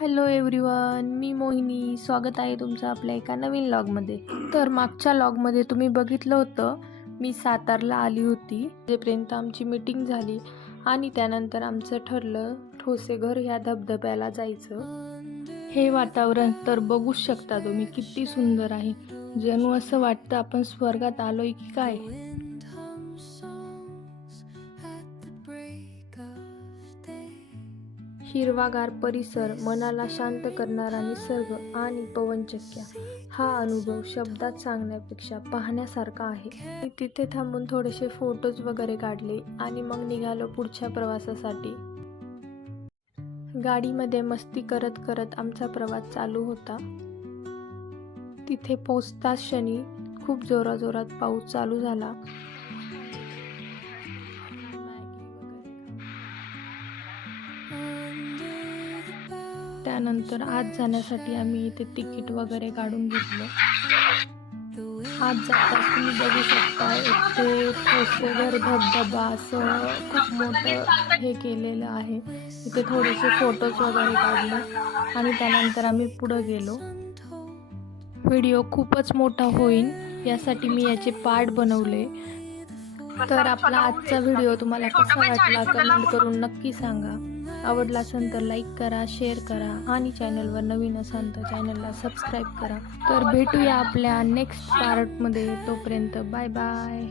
Hello everyone, मी मोहिनी. स्वागत आहे तुमचं आपल्या एका नवीन लॉगमध्ये. तर मागच्या लॉगमध्ये तुम्ही बघितलं होतं, मी सातारला आली होती. तेपर्यंत आमची मीटिंग झाली आणि त्यानंतर आमचं ठरलं ठोसेघर ह्या धबधब्याला जायचं. हे वातावरण तर बघूच शकता तुम्ही, किती सुंदर आहे. जणू असं वाटतं आपण स्वर्गात आलोय की काय. हिरवागार परिसर, मनाला शांत करणारा निसर्ग आणि पवनचक्क्या, हा अनुभव शब्दात सांगण्यापेक्षा पाहण्यासारखा आहे. तिथे थांबून थोडेसे फोटोज वगैरे काढले आणि मग निघालो पुढच्या प्रवासासाठी. गाडीमध्ये मस्ती करत करत आमचा प्रवास चालू होता. तिथे पोचताच क्षणी खूप जोराजोरात पाऊस चालू झाला. त्यानंतर आत जाण्यासाठी आम्ही इथे तिकीट वगैरे काढून घेतलं. आत जाताच तुम्ही बघू शकता इथे ठोसेघर धबधबा असं खूप मोठं हे केलेलं आहे. इथे थोडेसे फोटोज वगैरे काढले आणि त्यानंतर आम्ही पुढं गेलो. व्हिडिओ खूपच मोठा होईल यासाठी मी याचे पार्ट बनवले. तर आपला आजचा व्हिडिओ तुम्हाला कसा वाटला कमेंट करून नक्की सांगा. आवडला असेल तर लाईक करा, शेअर करा आणि चॅनलवर नवीन असाल तर चॅनलला सबस्क्राईब करा. तर भेटूया आपल्या नेक्स्ट पार्टमध्ये. तोपर्यंत बाय बाय.